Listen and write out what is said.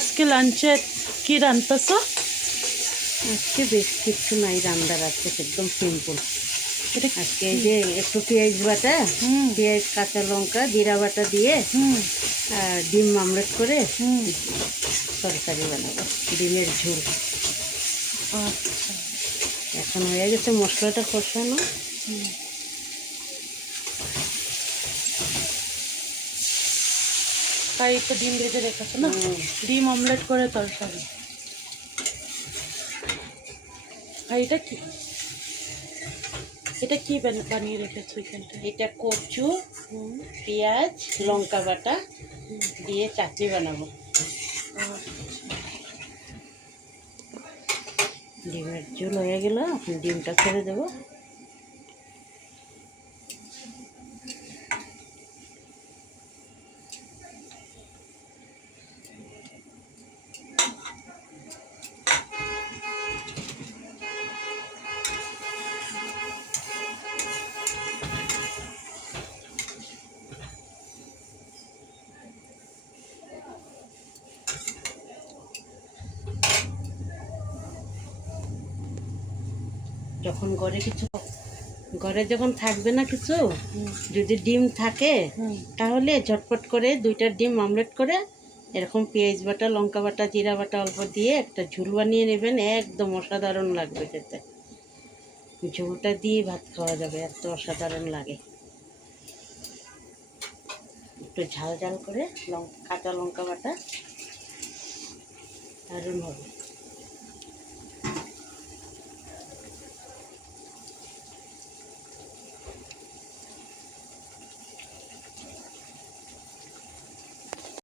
আজকে লাঞ্চে কি রান্তাছো? আজকে বেশ কিছু নাই, রান্নার আছে একদম সিম্পল। এটা আজকে এই যে একটু পেঁয়াজ বাটা, পেঁয়াজ কাঁচা লঙ্কা জিরা বাটা দিয়ে আর ডিম আমলেট করে তরকারি বানাবো, ডিমের ঝোল। আচ্ছা। এখন হয়ে গেছে মশলাটা কষানো। তাই তো ডিম ভেজে রেখেছো না? ডিম অমলেট করে তরকারি। আর এটা কি, এটা কি বানিয়ে রেখেছো এখানটা? এটা কচু, পেঁয়াজ লঙ্কা বাটা দিয়ে চাটনি বানাবো। ডিমের ঝোল হয়ে গেল, এখন ডিমটা ছেড়ে দেবো। যখন ঘরে যখন থাকবে না কিছু, যদি ডিম থাকে তাহলে ঝটপট করে 2টা ডিম অমলেট করে এরকম পেঁয়াজ বাটা লঙ্কা বাটা জিরা বাটা অল্প দিয়ে একটা ঝোল বানিয়ে নেবেন, একদম অসাধারণ লাগবে খেতে। ঝোলটা দিয়ে ভাত খাওয়া যাবে, এত অসাধারণ লাগে। একটু ঝাল ঝাল করে কাঁচা লঙ্কা বাটা, দারুণ হবে।